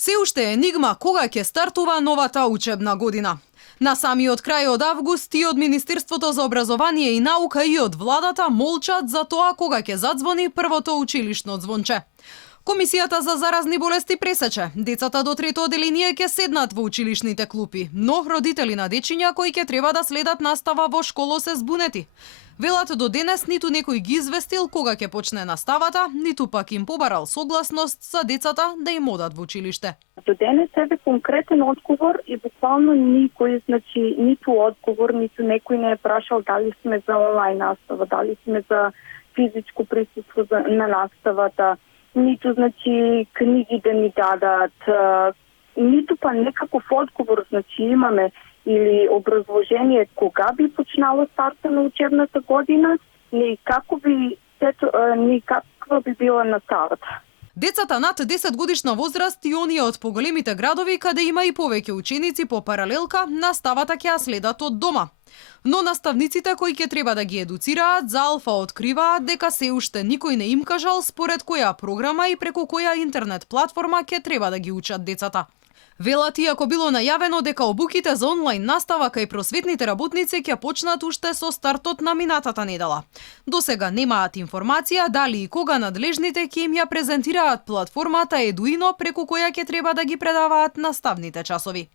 Се уште е енигма кога ќе стартува новата учебна година. На самиот крај од август и од Министерството за образование и наука и од владата молчат за тоа кога ќе задзвони првото училишно звонче. Комисијата за заразни болести пресече, децата до трето оделение ќе седнат во училишните клупи, но родители на дечиња кои ќе треба да следат настава во школо се збунети. Велат до денес ниту некој ги известил кога ќе почне наставата, ниту пак им побарал согласност за децата да им одат во училиште. До денес еве конкретен одговор и буквално никој, ниту одговор, ниту некој не е прашал дали сме за онлайн настава, дали сме за физичко присуство на наставата, ниту книги да ни дадат, ниту па некаков одговор имаме или образложение кога би почнало старта на учебната година и каква би била наставата. Децата над 10 годишна возраст и оние од поголемите градови каде има и повеќе ученици по паралелка, наставата ќе ја следат од дома. Но наставниците кои ќе треба да ги едуцираат за Алфа откриваат дека се уште никој не им кажал според која програма и преку која интернет платформа ќе треба да ги учат децата. Велат, иако било најавено дека обуките за онлайн настава кај просветните работници ќе почнат уште со стартот на минатата недела. Досега немаат информација дали и кога надлежните ќе им ја презентираат платформата Eduino преку која ќе треба да ги предаваат наставните часови.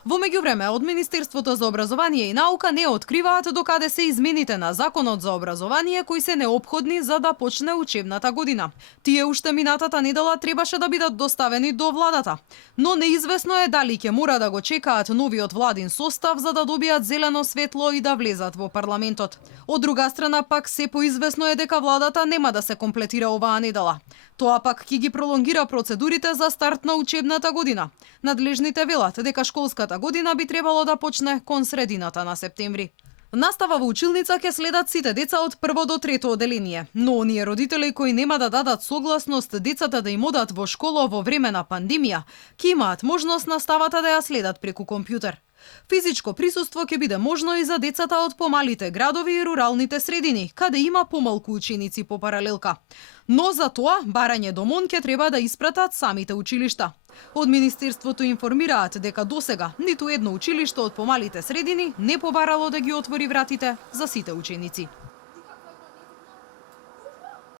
Во меѓувреме, од Министерството за образование и наука не откриваат докаде се измените на Законот за образование кои се неопходни за да почне учебната година. Тие уште минатата недела требаше да бидат доставени до владата, но неизвестно е дали ќе мора да го чекаат новиот владин состав за да добијат зелено светло и да влезат во парламентот. Од друга страна пак се поизвестно е дека владата нема да се комплетира оваа недела. Тоа пак ќе ги пролонгира процедурите за старт на учебната година. Надлежните велат дека школската година би требало да почне кон средината на септември. Настава во училница ќе следат сите деца од прво до трето оделение, но оние родители кои нема да дадат согласност децата да им одат во школа во време на пандемија, ќе имаат можност наставата да ја следат преку компјутер. Физичко присуство ќе биде можно и за децата од помалите градови и руралните средини, каде има помалку ученици по паралелка. Но за тоа барање до МОН ќе треба да испратат самите училишта. Од Министерството информираат дека досега ниту едно училиште од помалите средини не побарало да ги отвори вратите за сите ученици.